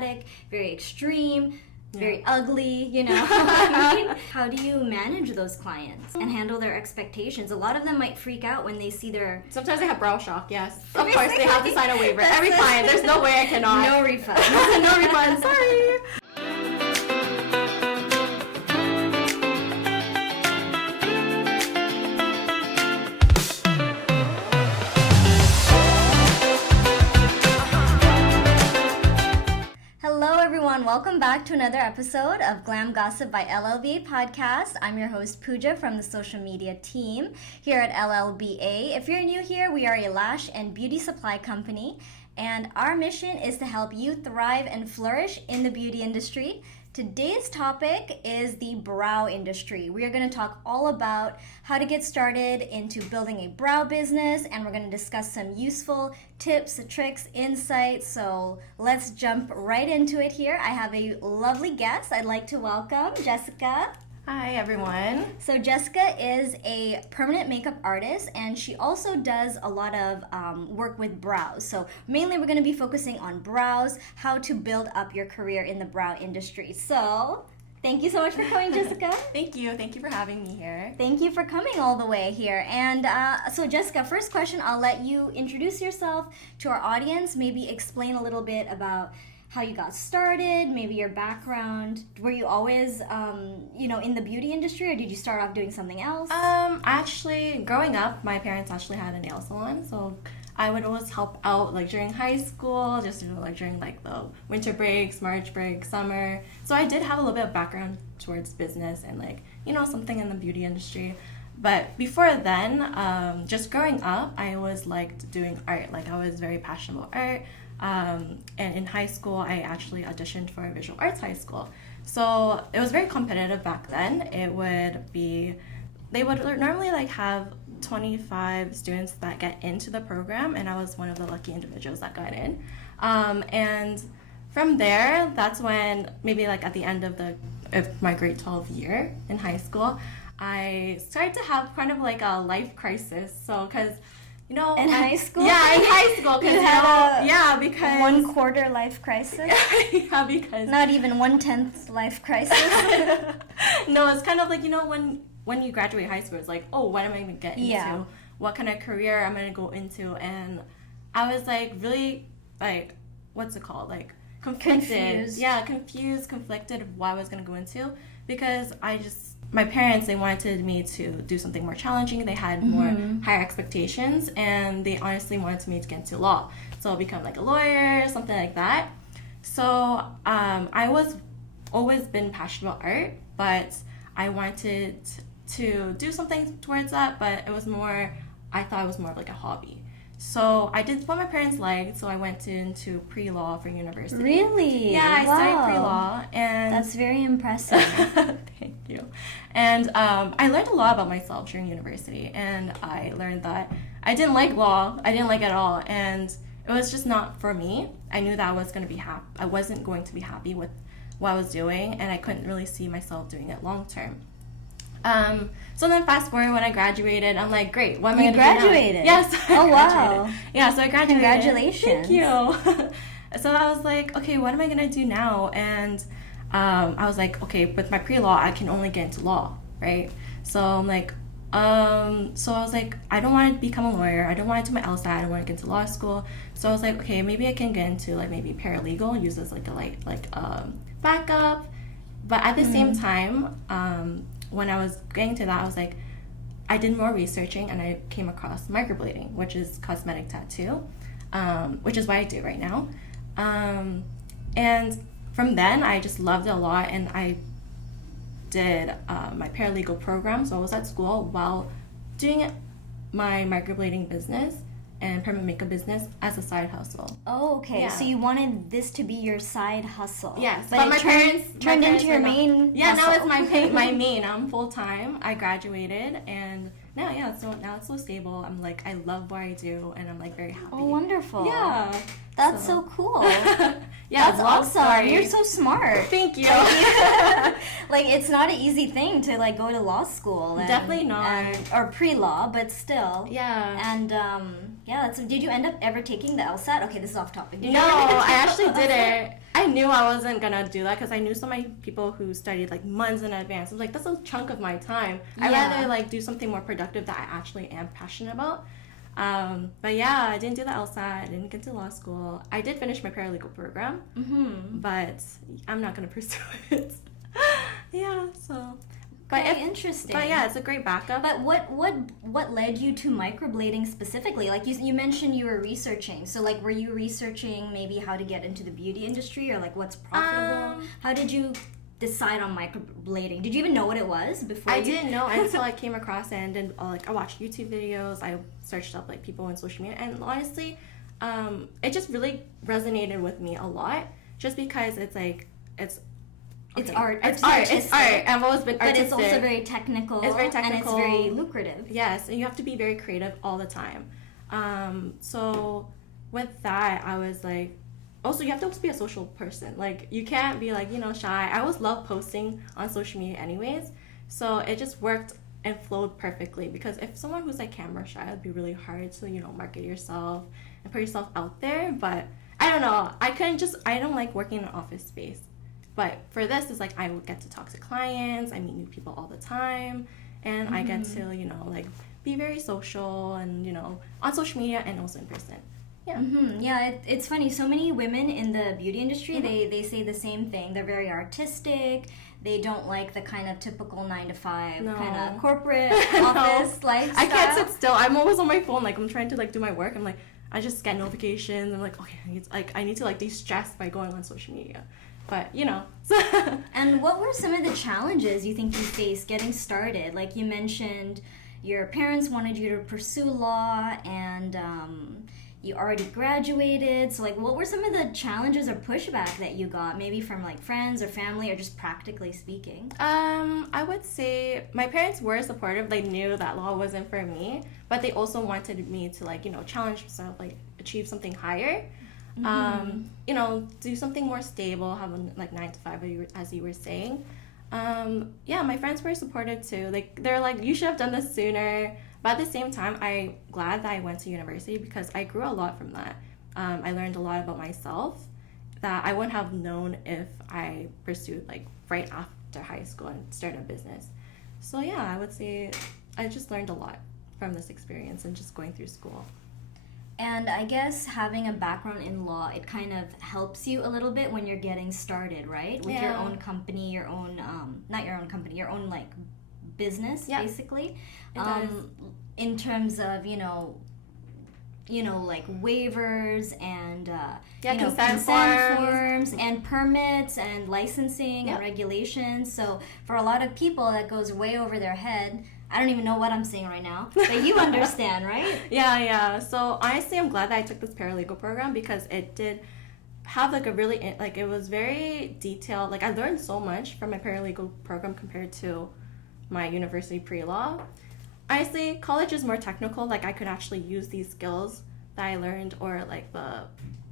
dramatic, very extreme, very ugly, you know. I mean, how do you manage those clients and handle their expectations? A lot of them might freak out when they see their... Sometimes they have brow shock, yes. Of course, they have to sign a waiver. Every client, there's no way I cannot. No refund. No refund, sorry. Welcome back to another episode of Glam Gossip by LLBA Podcast. I'm your host Puja from the social media team here at LLBA. If you're new here, we are a lash and beauty supply company, and our mission is to help you thrive and flourish in the beauty industry. Today's topic is the brow industry. We are going to talk all about how to get started into building a brow business, and we're going to discuss some useful tips, tricks, insights. So let's jump right into it here. I have a lovely guest. I'd like to welcome Jessica. Hi, everyone. So Jessica is a permanent makeup artist, and she also does a lot of work with brows. So mainly we're going to be focusing on brows, how to build up your career in the brow industry. So thank you so much for coming, Jessica. Thank you for having me here. Thank you for coming all the way here. And so Jessica, first question, I'll let you introduce yourself to our audience, maybe explain a little bit about how you got started, maybe your background. Were you always, in the beauty industry, or did you start off doing something else? Actually, growing up, my parents actually had a nail salon, so I would always help out, like, during high school, just, during, like, the winter breaks, March break, summer. So I did have a little bit of background towards business and, something in the beauty industry. But before then, just growing up, I always liked doing art. Like, I was very passionate about art. And in high school, I actually auditioned for a visual arts high school. So it was very competitive back then. They would normally have 25 students that get into the program, and I was one of the lucky individuals that got in. And from there, that's when maybe at the end of my grade 12 year in high school, I started to have kind of a life crisis. So, because in high school? Yeah, in high school. Because 1 quarter life crisis? Yeah, because... Not even 1/10 life crisis? No, it's kind of when you graduate high school, it's what am I going to get into? Yeah. What kind of career I'm going to go into? And I was really, what's it called? Conflicted. Confused. Yeah, conflicted of what I was going to go into. Because my parents, they wanted me to do something more challenging. They had more higher expectations, and they honestly wanted me to get into law. So become a lawyer, something like that. So I was always been passionate about art, but I wanted to do something towards that, but I thought it was more of a hobby. So I did what my parents liked, so I went into pre-law for university. Really? Yeah, I studied pre-law. And that's very impressive. Thank you. And I learned a lot about myself during university, and I learned that I didn't like law. I didn't like it at all, and it was just not for me. I knew that I wasn't going to be happy with what I was doing, and I couldn't really see myself doing it long term. So then fast forward, when I graduated, I'm like, great, what am I going to do now? You graduated? Yes. Oh, wow. Yeah, so I graduated. Congratulations. Thank you. So I was like, okay, what am I going to do now? And I was like, okay, with my pre-law, I can only get into law, right? So I'm like, so I was like, I don't want to become a lawyer. I don't want to do my LSAT. I don't want to get into law school. So I was like, okay, maybe I can get into maybe paralegal, use as a backup. But at the same time, when I was getting to that, I was like, I did more researching, and I came across microblading, which is cosmetic tattoo, which is what I do right now. And from then, I just loved it a lot, and I did my paralegal program. So I was at school while doing my microblading business and permanent makeup business as a side hustle. Oh, okay. Yeah. So you wanted this to be your side hustle. Yes, but my parents turned into your main Yeah, hustle. now it's my main. I'm full-time. I graduated, and now it's so stable. I'm I love what I do, and I'm very happy. Oh, wonderful. Yeah. That's so cool. Yeah, that's awesome. Story. You're so smart. Thank you. Like, it's not an easy thing to like go to law school. Definitely not. Or pre-law, but still. Yeah. And did you end up ever taking the LSAT? Okay, this is off topic. No, I actually didn't. I knew I wasn't gonna do that because I knew so many people who studied like months in advance. I was like, that's a chunk of my time. I'd rather like do something more productive that I actually am passionate about. But yeah, I didn't do the LSAT. I didn't get to law school. I did finish my paralegal program, but I'm not gonna pursue it. Yeah, so. But interesting. But yeah, it's a great backup. But what led you to microblading specifically? Like you mentioned you were researching. So like were you researching maybe how to get into the beauty industry or like what's profitable? How did you decide on microblading? Did you even know what it was before? I didn't know until I came across it and then like I watched YouTube videos. I searched up like people on social media, and honestly, it just really resonated with me a lot. Just because it's like it's art. It's art. I've always been artistic. But it's also very technical. It's very technical. And it's very lucrative. Yes, and you have to be very creative all the time. So with that, I was like, also you have to also be a social person. Like you can't be like, shy. I always love posting on social media anyways. So it just worked and flowed perfectly, because if someone who's like camera shy, it'd be really hard to, market yourself and put yourself out there. But I don't know. I don't like working in an office space. But for this, it's like I would get to talk to clients, I meet new people all the time, and I get to, like be very social and, on social media and also in person. Yeah. Yeah, it's funny. So many women in the beauty industry, they say the same thing. They're very artistic. They don't like the kind of typical 9-to-5 kind of corporate office lifestyle. I can't sit still. I'm always on my phone. Like I'm trying to like do my work. I'm like, I just get notifications. I'm like, okay, I need to like de-stress by going on social media. But, And what were some of the challenges you think you faced getting started? Like you mentioned your parents wanted you to pursue law, and you already graduated. So, like, what were some of the challenges or pushback that you got, maybe from, like, friends or family, or just practically speaking? I would say my parents were supportive. They knew that law wasn't for me, but they also wanted me to, like, challenge myself, like, achieve something higher. Do something more stable, have like 9-to-5, as you were saying. My friends were supportive too. Like they're like, you should have done this sooner. But at the same time, I'm glad that I went to university, because I grew a lot from that. I learned a lot about myself that I wouldn't have known if I pursued like right after high school and started a business. So yeah, I would say I just learned a lot from this experience and just going through school. And I guess having a background in law, it kind of helps you a little bit when you're getting started, right? With your own company, your own, not your own company, your own, like, business, basically. It does. In terms of, like waivers and, consent forms and permits and licensing and regulations. So for a lot of people, that goes way over their head. I don't even know what I'm saying right now, but you understand, right? Yeah. So honestly, I'm glad that I took this paralegal program, because it did have like a really, like it was very detailed. Like I learned so much from my paralegal program compared to my university pre-law. Honestly, college is more technical. Like I could actually use these skills that I learned, or like the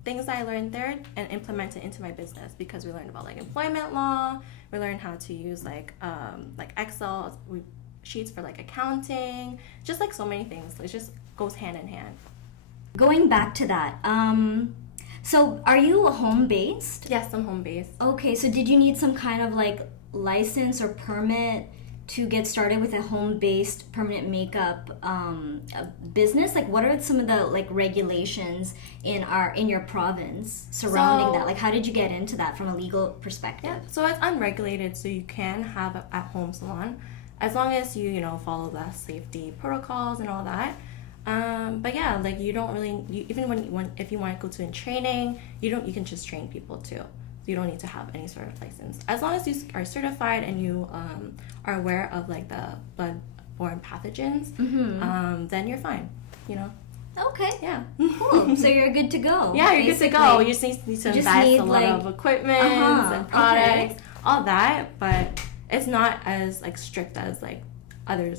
things that I learned there, and implement it into my business, because we learned about like employment law. We learned how to use like Excel. Sheets for like accounting, just like so many things. It just goes hand in hand. Going back to that, so are you home-based? Yes, I'm home-based. Okay, so did you need some kind of like license or permit to get started with a home-based permanent makeup business? Like what are some of the like regulations in your province surrounding that? Like how did you get into that from a legal perspective? Yeah, so it's unregulated, so you can have an at-home salon, as long as you follow the safety protocols and all that. But yeah, like you don't really, if you want to go to a training, you can just train people too. So you don't need to have any sort of license. As long as you are certified and you are aware of like the blood-borne pathogens, then you're fine. Okay. Yeah. Cool. So you're good to go. Yeah, you're good to go. You just need to invest a lot of equipment and products, all that, but it's not as like strict as like other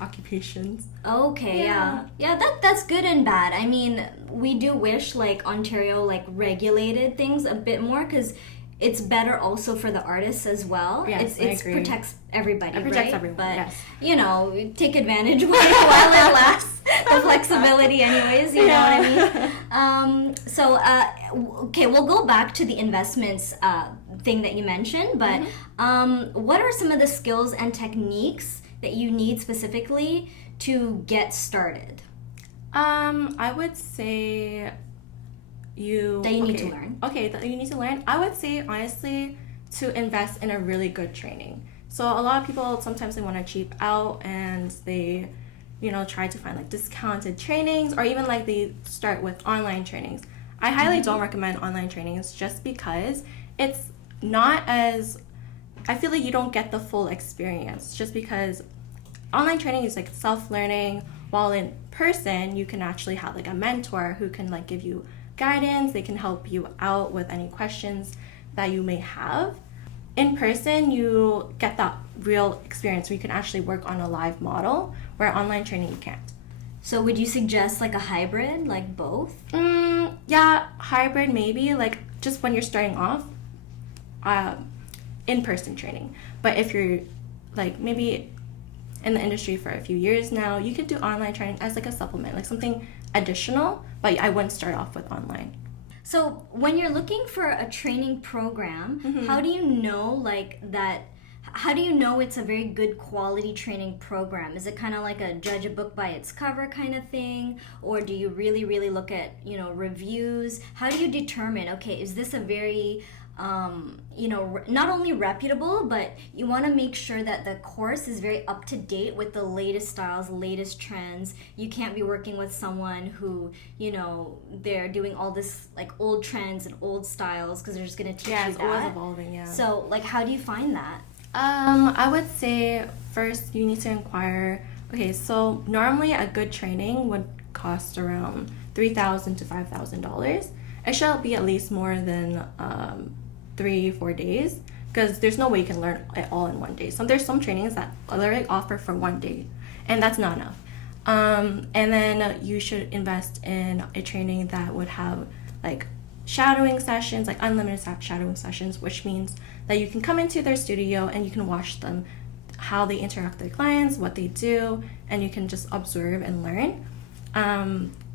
occupations. Okay, yeah. That's good and bad. I mean, we do wish like Ontario like regulated things a bit more because it's better also for the artists as well. Yes, it I agree. protects everybody, It protects right? everyone, But yes. you know, take advantage while it lasts. The flexibility, anyways. You know what I mean? Okay, we'll go back to the investments thing that you mentioned. But what are some of the skills and techniques that you need specifically to get started? I would say That you need to learn. Okay, that you need to learn. I would say, honestly, to invest in a really good training. So a lot of people, sometimes they want to cheap out and they, try to find like discounted trainings, or even like they start with online trainings. I highly don't recommend online trainings just because it's not as, I feel like you don't get the full experience just because online training is like self-learning, while in person you can actually have like a mentor who can like give you guidance. They can help you out with any questions that you may have. In person, you get that real experience where you can actually work on a live model, where online training you can't. So would you suggest like a hybrid, like both? Yeah, hybrid maybe, like just when you're starting off, in-person training. But if you're like maybe in the industry for a few years now, you could do online training as like a supplement, like something additional, but I wouldn't start off with online. So when you're looking for a training program, how do you know like that? How do you know it's a very good quality training program? Is it kind of like a judge a book by its cover kind of thing? Or do you really, really look at, reviews? How do you determine, okay, is this a very, not only reputable, but you want to make sure that the course is very up to date with the latest styles, latest trends. You can't be working with someone who, they're doing all this like old trends and old styles because they're just going to teach you that. Yeah, it's always evolving, yeah. So, like, how do you find that? I would say first you need to inquire. Okay, so normally a good training would cost around $3,000 to $5,000. It should be at least more than 3-4 days, because there's no way you can learn it all in one day. So there's some trainings that literally offer for one day, and that's not enough. And then you should invest in a training that would have like shadowing sessions, like unlimited shadowing sessions, which means that you can come into their studio and you can watch them, how they interact with their clients, what they do, and you can just observe and learn.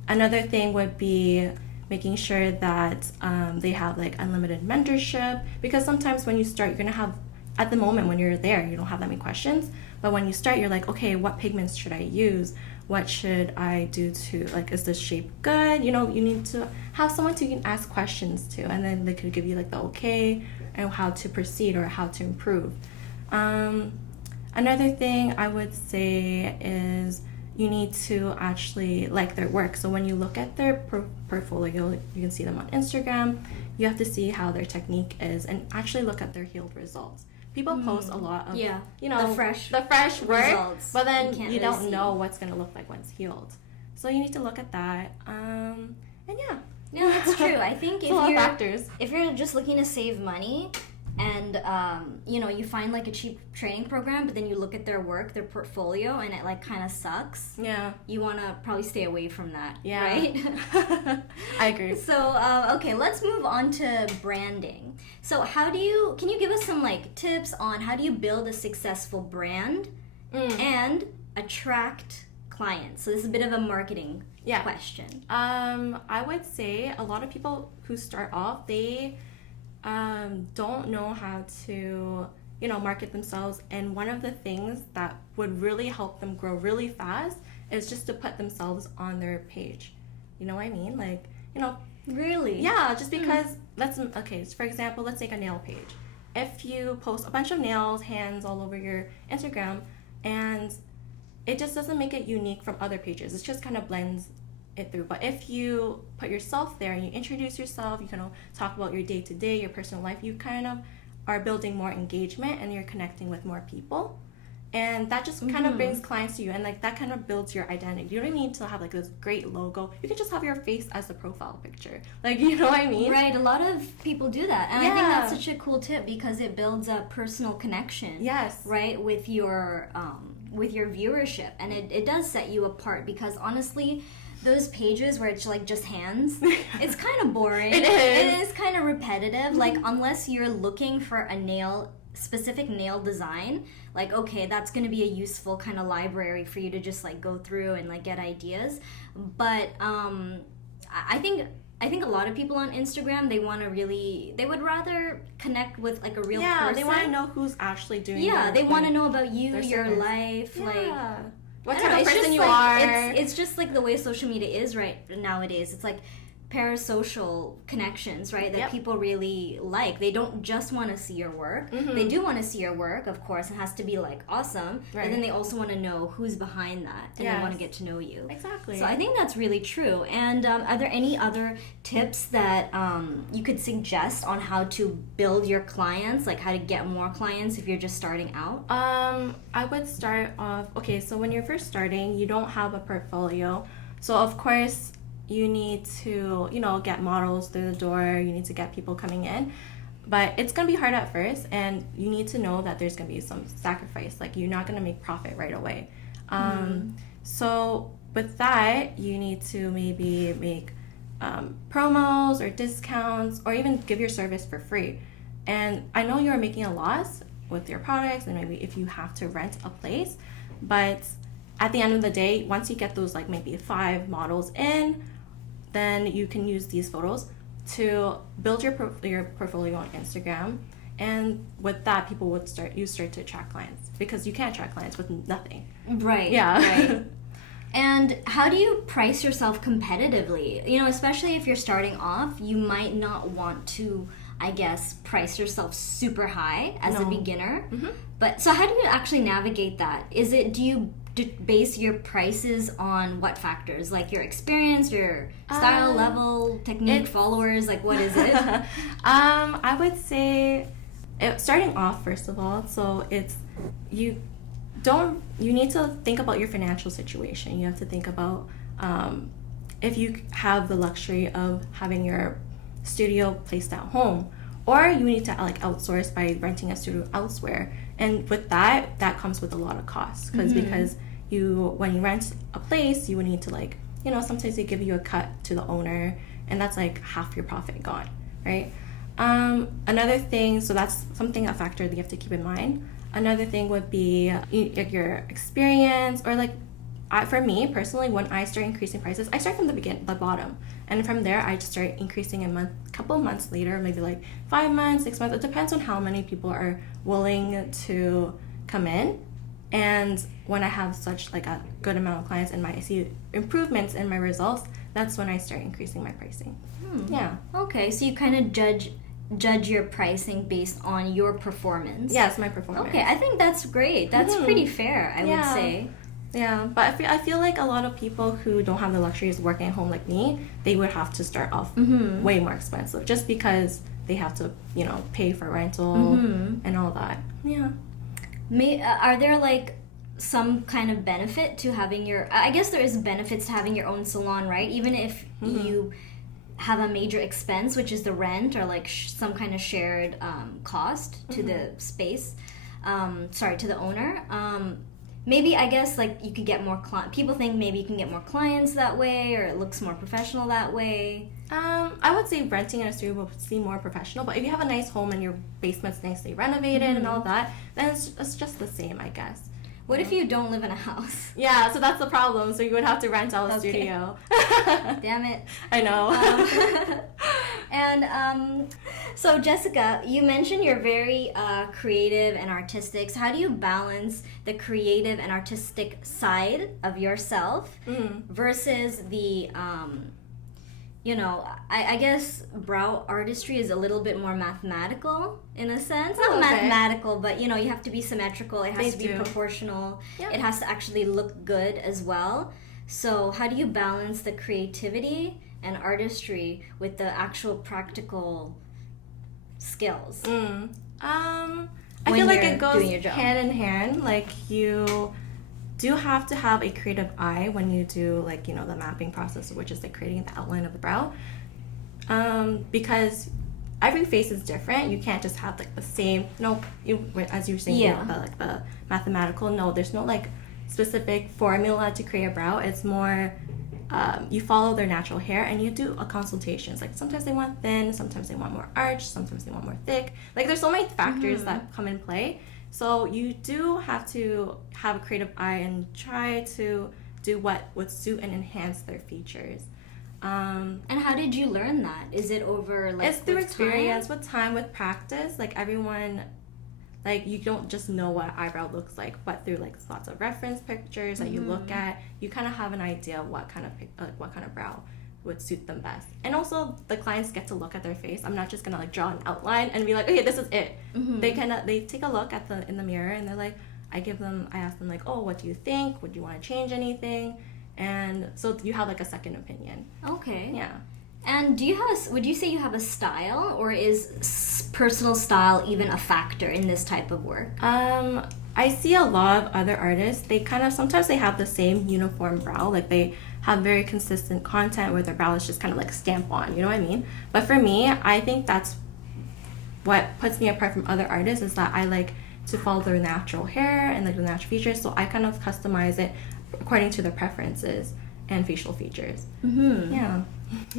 Another thing would be making sure that they have like unlimited mentorship, because sometimes when you start, you're gonna have, at the moment when you're there, you don't have that many questions, but when you start, you're like, okay, what pigments should I use? What should I do to, like, is this shape good? You need to have someone you can ask questions to, and then they could give you like the okay and how to proceed or how to improve. Another thing I would say is you need to actually like their work. So when you look at their portfolio, you can see them on Instagram. You have to see how their technique is and actually look at their healed results. People post a lot of, the fresh work, results, but then you you don't know what's going to look like when it's healed. So you need to look at that. And yeah. No, that's true. I think if you're just looking to save money, and you find like a cheap training program, but then you look at their work, their portfolio, and it like kind of sucks. Yeah. You want to probably stay away from that. Yeah. Right? I agree. So, okay, let's move on to branding. So can you give us some like tips on how do you build a successful brand and attract clients? So this is a bit of a marketing question. I would say a lot of people who start off, they don't know how to market themselves, and one of the things that would really help them grow really fast is just to put themselves on their page. You know what I mean? Like, really? Yeah, just because for example, let's take a nail page. If you post a bunch of nails, hands all over your Instagram, and it just doesn't make it unique from other pages, it just kind of blends it through. But if you put yourself there and you introduce yourself, you can talk about your day-to-day, your personal life, you kind of are building more engagement and you're connecting with more people, and that just kind of brings clients to you, and like that kind of builds your identity. You don't need to have like this great logo. You can just have your face as the profile picture, like, you know what I mean? Right. A lot of people do that, and I think that's such a cool tip because it builds a personal connection. Yes. Right, with your with your viewership, and it does set you apart, because honestly, those pages where it's like just hands, it's kind of boring. It is kind of repetitive. Like, unless you're looking for a specific nail design, like, okay, that's going to be a useful kind of library for you to just like go through and like get ideas. But I think a lot of people on Instagram, they would rather connect with like a real person. Yeah, they want to know who's actually doing it. Yeah, they want to know about you, your service. life, like what type of person you are. It's just like the way social media is right nowadays. It's like parasocial connections, right? That people really like. They don't just want to see your work. They do want to see your work, of course. It has to be like awesome. Right. And then they also want to know who's behind that, and they want to get to know you. Exactly. So I think that's really true. And are there any other tips that you could suggest on how to build your clients, like how to get more clients if you're just starting out? I would start off, okay, so when you're first starting, you don't have a portfolio. So of course, you need to, get models through the door. You need to get people coming in. But it's going to be hard at first, and you need to know that there's going to be some sacrifice. Like, you're not going to make profit right away. So with that, you need to maybe make promos or discounts, or even give your service for free. And I know you're making a loss with your products, and maybe if you have to rent a place, but at the end of the day, once you get those like maybe 5 models in, then you can use these photos to build your portfolio on Instagram. And with that, you start to attract clients, because you can't attract clients with nothing. Right. Yeah. Right. And how do you price yourself competitively? Especially if you're starting off, you might not want to, I guess, price yourself super high as a beginner. But so how do you actually navigate that? Do you base your prices on what factors? Like your experience, your style, level, technique, followers? Like, what is it? I would say, starting off, first of all, so you need to think about your financial situation. You have to think about if you have the luxury of having your studio placed at home, or you need to like outsource by renting a studio elsewhere. And with that comes with a lot of costs, because when you rent a place, you would need to like, sometimes they give you a cut to the owner, and that's like half your profit gone, right? Another thing, so that's a factor that you have to keep in mind. Another thing would be your experience, or like, for me personally, when I start increasing prices, I start from the bottom, and from there I just start increasing a couple months later, maybe like 5 months, 6 months. It depends on how many people are willing to come in. And when I have such like a good amount of clients and I see improvements in my results, that's when I start increasing my pricing. Yeah. Okay, so you kind of judge your pricing based on your performance. Yes, my performance. Okay, I think that's great. That's pretty fair, I would say. Yeah, but I feel like a lot of people who don't have the luxuries of working at home like me, they would have to start off way more expensive, just because they have to, pay for rental and all that. Yeah. Are there like some kind of benefit to having I guess there is benefits to having your own salon, right? Even if you have a major expense, which is the rent, or like some kind of shared cost to the space, to the owner. Maybe, I guess, like, you could get more clients. People think maybe you can get more clients that way, or it looks more professional that way. I would say renting in a studio will seem more professional, but if you have a nice home and your basement's nicely renovated and all that, then it's just the same, I guess. What if you don't live in a house? Yeah, so that's the problem. So you would have to rent out a studio. Damn it. I know. So Jessica, you mentioned you're very creative and artistic. So how do you balance the creative and artistic side of yourself versus the I guess brow artistry is a little bit more mathematical in a sense. Not mathematical, but you have to be symmetrical. It has to be proportional. Yep. It has to actually look good as well. So how do you balance the creativity and artistry with the actual practical skills? I feel like it goes hand in hand. Like, you do have to have a creative eye when you do, like, the mapping process, which is like creating the outline of the brow, because every face is different. You can't just have like the same, as you were saying, the mathematical, there's no like specific formula to create a brow. It's more, you follow their natural hair and you do a consultation. It's like sometimes they want thin, sometimes they want more arch, sometimes they want more thick. Like there's so many factors that come in play. So you do have to have a creative eye and try to do what would suit and enhance their features. And how did you learn that? Is it over like it's through experience, with time, with practice. Like everyone, like you don't just know what eyebrow looks like, but through like lots of reference pictures that you look at, you kind of have an idea of what kind of brow would suit them best. And also the clients get to look at their face. I'm not just gonna like draw an outline and be like, okay, this is it. They take a look at in the mirror and they're like, I ask them like, oh, what do you think? Would you want to change anything? And so you have like a second opinion. Okay. Yeah. And would you say you have a style, or is personal style even a factor in this type of work? I see a lot of other artists, sometimes they have the same uniform brow, like they have very consistent content where their brow is just kind of like stamp on, you know what I mean? But for me, I think that's what puts me apart from other artists, is that I like to follow their natural hair and like the natural features, so I kind of customize it according to their preferences and facial features. Yeah.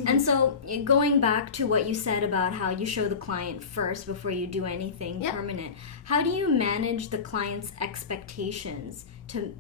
And so going back to what you said about how you show the client first before you do anything permanent, how do you manage the client's expectations to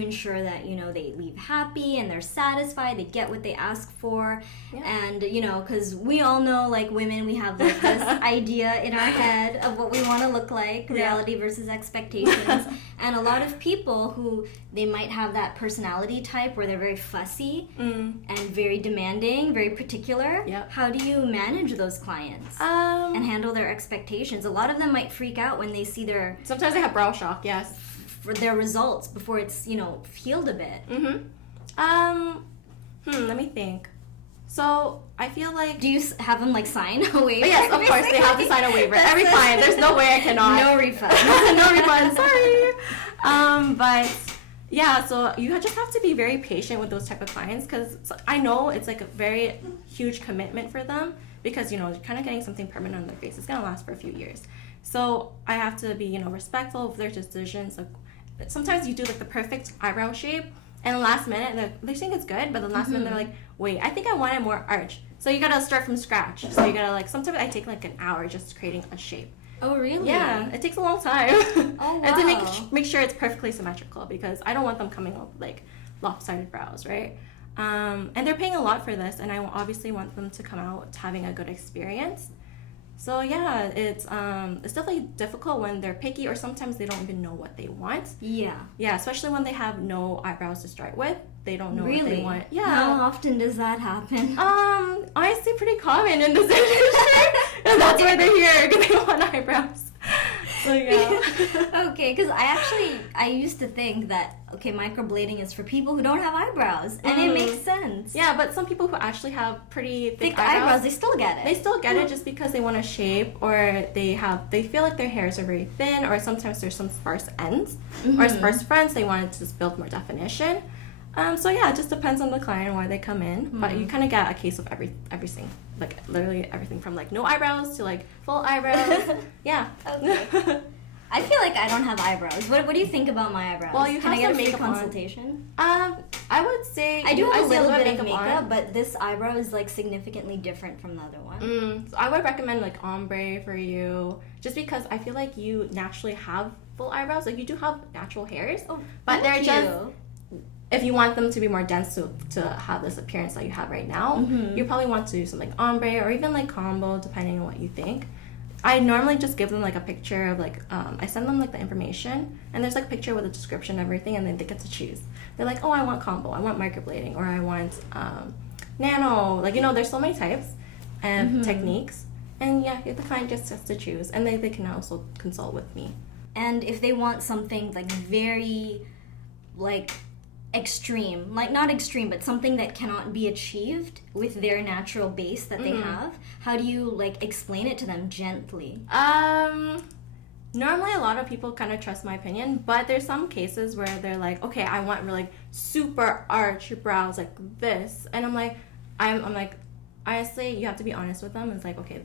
ensure that, they leave happy and they're satisfied, they get what they ask for? And, because we all know, like women, we have like this idea in our head of what we want to look like, reality versus expectations. And a lot of people who, they might have that personality type where they're very fussy and very demanding, very particular. How do you manage those clients and handle their expectations? A lot of them might freak out when they see sometimes they have brow shock, yes, for their results before it's healed a bit. Let me think. So I feel like, do you have them like sign a waiver? Yes, of course they have to sign a waiver. Every client, there's no way I cannot. No refund. No refund. Sorry. But yeah, so you just have to be very patient with those type of clients, because I know it's like a very huge commitment for them, because you're kind of getting something permanent on their face. It's gonna last for a few years. So I have to be respectful of their decisions. Like sometimes you do like the perfect eyebrow shape, and the last minute they think it's good, but the last minute they're like, wait, I think I wanted more arch. So you gotta start from scratch. So you gotta like, sometimes I take like an hour just creating a shape. Oh really? Yeah, it takes a long time. Oh wow. And to make sure it's perfectly symmetrical, because I don't want them coming up with like lopsided brows, right? And they're paying a lot for this, and I obviously want them to come out having a good experience. So yeah, it's definitely difficult when they're picky, or sometimes they don't even know what they want. Yeah, especially when they have no eyebrows to start with. They don't know what they want. Yeah. How often does that happen? Honestly, pretty common in this industry. And that's why they're here, because they want eyebrows. So yeah. Okay, because I used to think that, microblading is for people who don't have eyebrows, and it makes sense. Yeah, but some people who actually have pretty thick eyebrows, they still get it. They still get it just because they want a shape, or they feel like their hairs are very thin, or sometimes there's some sparse ends or sparse fronts. They want to just build more definition. So yeah, it just depends on the client why they come in, but you kind of get a case of everything, like literally everything from like no eyebrows to like full eyebrows. Yeah. Okay. I feel like I don't have eyebrows. What do you think about my eyebrows? Well, you Can have I get some a free makeup consultation? I would say I do have a little bit of makeup, on. but this eyebrow is like significantly different from the other one. So I would recommend like ombre for you, just because I feel like you naturally have full eyebrows. Like you do have natural hairs, but they're just, if you want them to be more dense to have this appearance that you have right now, you probably want to do something ombre or even like combo, depending on what you think. I normally just give them like a picture of like, I send them like the information, and there's like a picture with a description and everything, and then they get to choose. They're like, oh, I want combo, I want microblading, or I want nano. Like, there's so many types and techniques, and yeah, the client just has to choose, and they can also consult with me. And if they want something like very like extreme, like not extreme, but something that cannot be achieved with their natural base that they have, how do you like explain it to them gently? Normally a lot of people kind of trust my opinion, but there's some cases where they're like, okay, I want really super arch brows like this, and I'm like, honestly, you have to be honest with them. It's like, okay,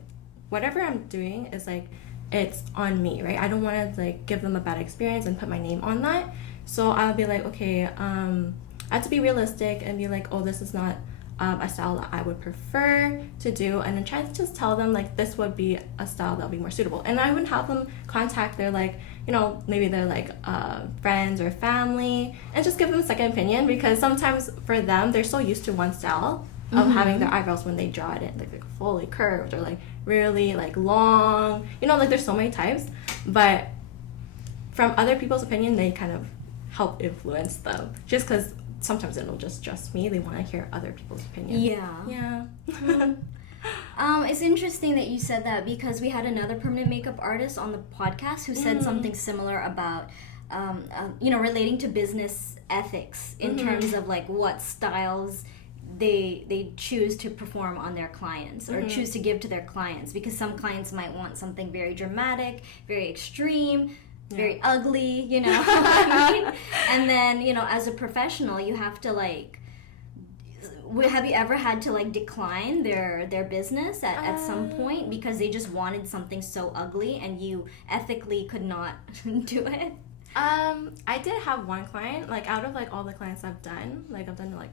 whatever I'm doing is like, it's on me, right? I don't want to like give them a bad experience and put my name on that. So I'll be like, okay, I have to be realistic and be like, oh, this is not a style that I would prefer to do, and then try to just tell them like this would be a style that would be more suitable. And I would have them contact their like, you know, maybe they're like friends or family, and just give them a second opinion, because sometimes for them they're so used to one style of having their eyebrows when they draw it in, like fully curved or like really like long, you know, like there's so many types, but from other people's opinion they kind of help influence them, just because sometimes it'll just me. They want to hear other people's opinions. Yeah. It's interesting that you said that, because we had another permanent makeup artist on the podcast who said something similar about, relating to business ethics in terms of like what styles they choose to perform on their clients or choose to give to their clients, because some clients might want something very dramatic, very extreme, very ugly, you know what I mean? And then, you know, as a professional, you have to like, have you ever had to like decline their business at some point because they just wanted something so ugly and you ethically could not do it? I did have one client, like out of like all the clients I've done like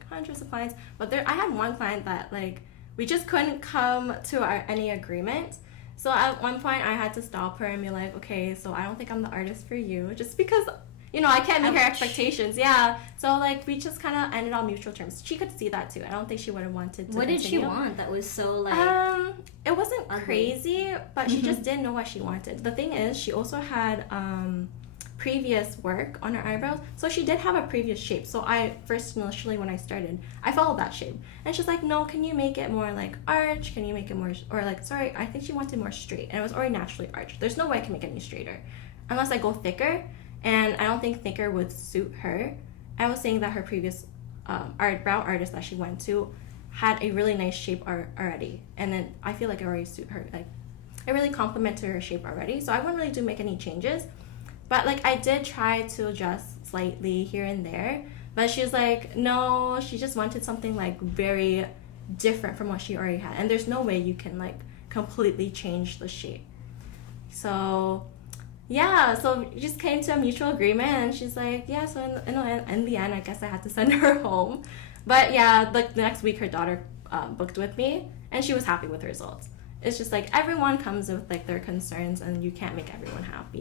hundreds of clients, but I had one client that like we just couldn't come to any agreement. So at one point I had to stop her and be like, okay, so I don't think I'm the artist for you, just because, you know, I can't meet her expectations. Yeah. So like we just kind of ended on mutual terms. She could see that too. I don't think she would have wanted to What did continue. she want that was so like it wasn't ugly? Crazy, but she just didn't know what she wanted. The thing is, she also had previous work on her eyebrows, so she did have a previous shape. So I first initially when I started, I followed that shape, and she's like, no, can you make it more like arch, can you make it more, or like, sorry, I think she wanted more straight, and it was already naturally arched. There's no way I can make it any straighter unless I go thicker, and I don't think thicker would suit her. I was saying that her previous brow artist that she went to had a really nice shape already, and then I feel like it already suit her, like it really complemented her shape already, so I wouldn't really make any changes. But like I did try to adjust slightly here and there, but she was like, no, she just wanted something like very different from what she already had, and there's no way you can like completely change the shape. So yeah, so we just came to a mutual agreement, and she's like, yeah, so in the end I guess I had to send her home. But yeah, like the next week her daughter booked with me, and she was happy with the results. It's just like everyone comes with like their concerns, and you can't make everyone happy.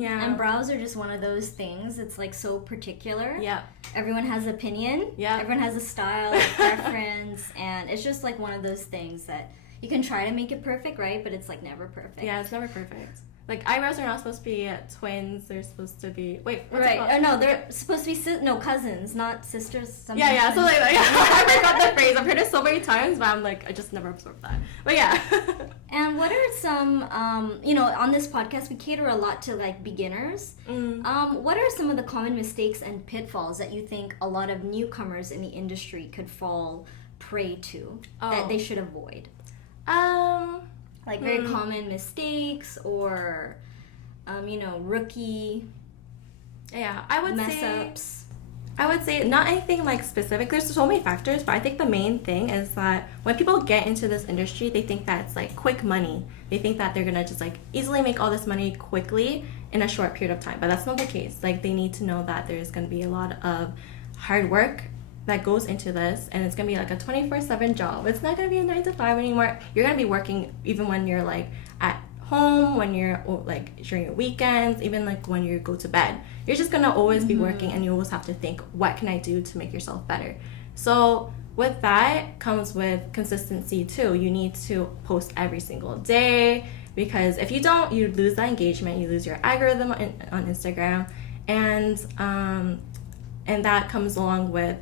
Yeah. And brows are just one of those things. It's like so particular. Yeah. Everyone has an opinion. Yeah. Everyone has a style, a preference, and it's just like one of those things that you can try to make it perfect, right? But it's like never perfect. Yeah, it's never perfect. Like eyebrows are not supposed to be twins. They're supposed to be what's it called? Or no, they're supposed to be cousins, not sisters. Yeah. So like I forgot the phrase. I've heard it so many times, but I'm like I just never absorbed that. But yeah. And what are some on this podcast we cater a lot to like beginners. What are some of the common mistakes and pitfalls that you think a lot of newcomers in the industry could fall prey to that they should avoid? Like very common mistakes or, rookie I would mess say, ups. I would say not anything like specific. There's so many factors, but I think the main thing is that when people get into this industry, they think that it's like quick money. They think that they're gonna just like easily make all this money quickly in a short period of time, but that's not the case. Like they need to know that there's gonna be a lot of hard work that goes into this, and it's gonna be like a 24/7 job. It's not gonna be a 9 to 5 anymore. You're gonna be working even when you're like at home, when you're like during your weekends, even like when you go to bed. You're just gonna always be working, and you always have to think, what can I do to make yourself better? So with that comes with consistency too. You need to post every single day, because if you don't, you lose that engagement, you lose your algorithm on Instagram, and that comes along with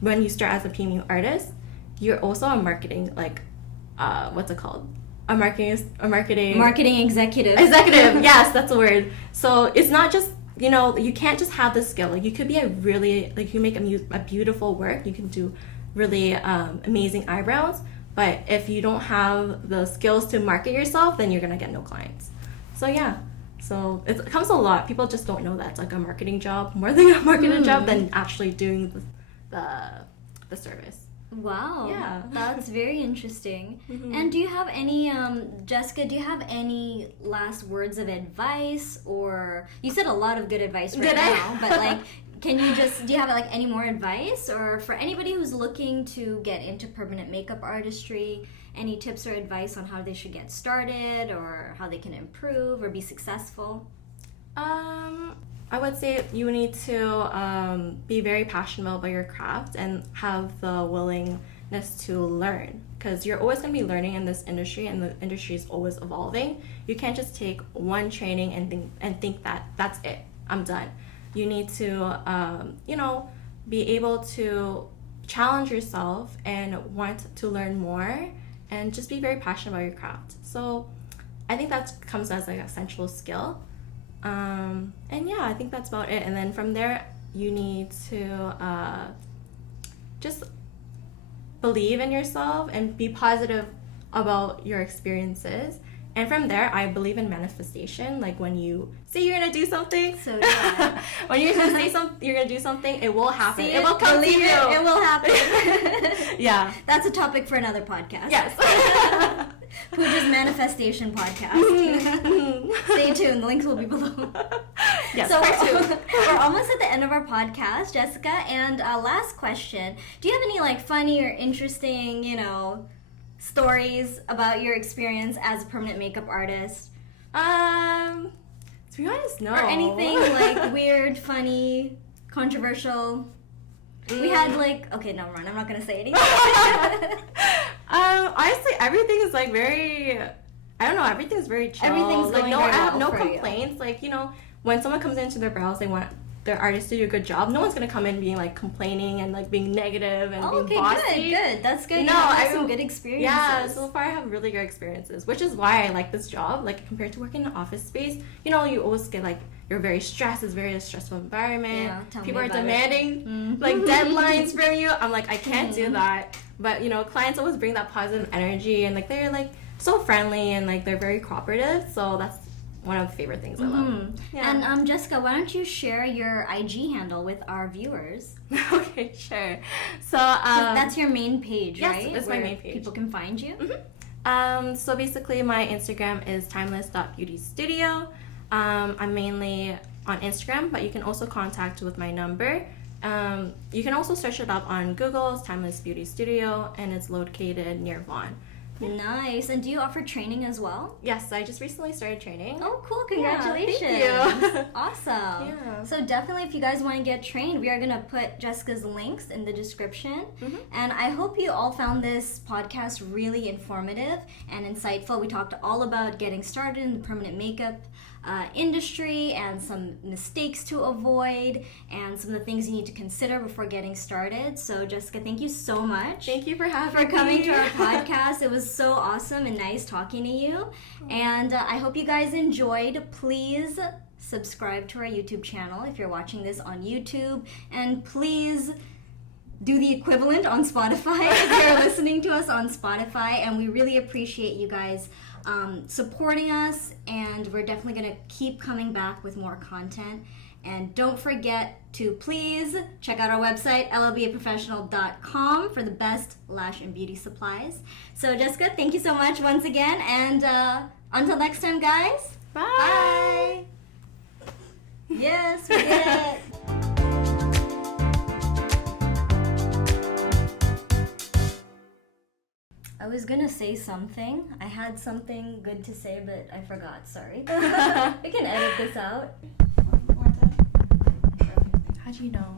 when you start as a PMU artist, you're also a marketing, like, what's it called? A marketing executive. Executive, yes, that's the word. So it's not just, you can't just have the skill. Like, you could be you make a beautiful work, you can do really amazing eyebrows, but if you don't have the skills to market yourself, then you're gonna get no clients. So yeah. So it comes a lot. People just don't know that it's like a marketing job, more than a marketing job than actually doing the service. Wow. Yeah. That's very interesting. Mhm. And do you have any, Jessica, do you have any last words of advice? Or you said a lot of good advice right Did I? now, but like, do you have like any more advice? Or for anybody who's looking to get into permanent makeup artistry, any tips or advice on how they should get started or how they can improve or be successful? I would say you need to be very passionate about your craft and have the willingness to learn, because you're always going to be learning in this industry, and the industry is always evolving. You can't just take one training and think that that's it, I'm done. You need to be able to challenge yourself and want to learn more and just be very passionate about your craft. So I think that comes as like an essential skill. And yeah, I think that's about it. And then from there, you need to just believe in yourself and be positive about your experiences. And from there, I believe in manifestation. Like when you say you're gonna do something, So yeah. when you're gonna say you're gonna do something, it will happen. See It will come to believe you. It will happen. Yeah. That's a topic for another podcast. Yes. Puja's manifestation podcast. Stay tuned. The links will be below. Yes. So part two. we're almost at the end of our podcast, Jessica. And last question: do you have any like funny or interesting, stories about your experience as a permanent makeup artist? To be honest, no. Or anything like weird, funny, controversial? We had like, okay, never mind. I'm not gonna say anything. Honestly, everything is like very, I don't know, everything's very chill. Everything's like going no, very I have well no for you. complaints. Like, when someone comes into their brows, they want their artist to do a good job. No one's gonna come in being like complaining and like being negative and Oh, being okay, bossy. good. That's good. No, You have I some don't- good experiences. Yeah, so far I have really good experiences, which is why I like this job. Like compared to working in an office space, you always get like, you're very stressed. It's a very stressful environment. Yeah, tell me People are about it. demanding Mhm. like deadlines from you. I'm like, I can't do Mhm. that. But clients always bring that positive energy, and like they're like so friendly, and like they're very cooperative. So that's one of the favorite things I love. Mhm. Yeah. And Jessica, why don't you share your IG handle with our viewers? Okay, sure. So 'Cause that's your main page, yes, right? it's my Where main page. People can find you. So basically my Instagram is timeless.beautystudio. I'm mainly on Instagram, but you can also contact with my number. You can also search it up on Google. It's Timeless Beauty Studio, and it's located near Vaughan. Nice. And do you offer training as well? Yes, I just recently started training. Oh, cool. Yeah, Congratulations. thank you. Awesome. Yeah. So definitely if you guys want to get trained, we are going to put Jessica's links in the description. Mhm. And I hope you all found this podcast really informative and insightful. We talked all about getting started in the permanent makeup industry and some mistakes to avoid and some of the things you need to consider before getting started. So Jessica, thank you so much. Thank you for having For coming me. to our podcast. It was so awesome and nice talking to you. And I hope you guys enjoyed. Please subscribe to our YouTube channel if you're watching this on YouTube. And please do the equivalent on Spotify if you're listening to us on Spotify. And we really appreciate you guys supporting us. And we're definitely going to keep coming back with more content. And don't forget to please check out our website, LLBAprofessional.com, for the best lash and beauty supplies. So, Jessica, thank you so much once again. And until next time, guys. Bye. Yes, we did it. I was gonna say something. I had something good to say, but I forgot. Sorry. We can edit this out. How'd you know?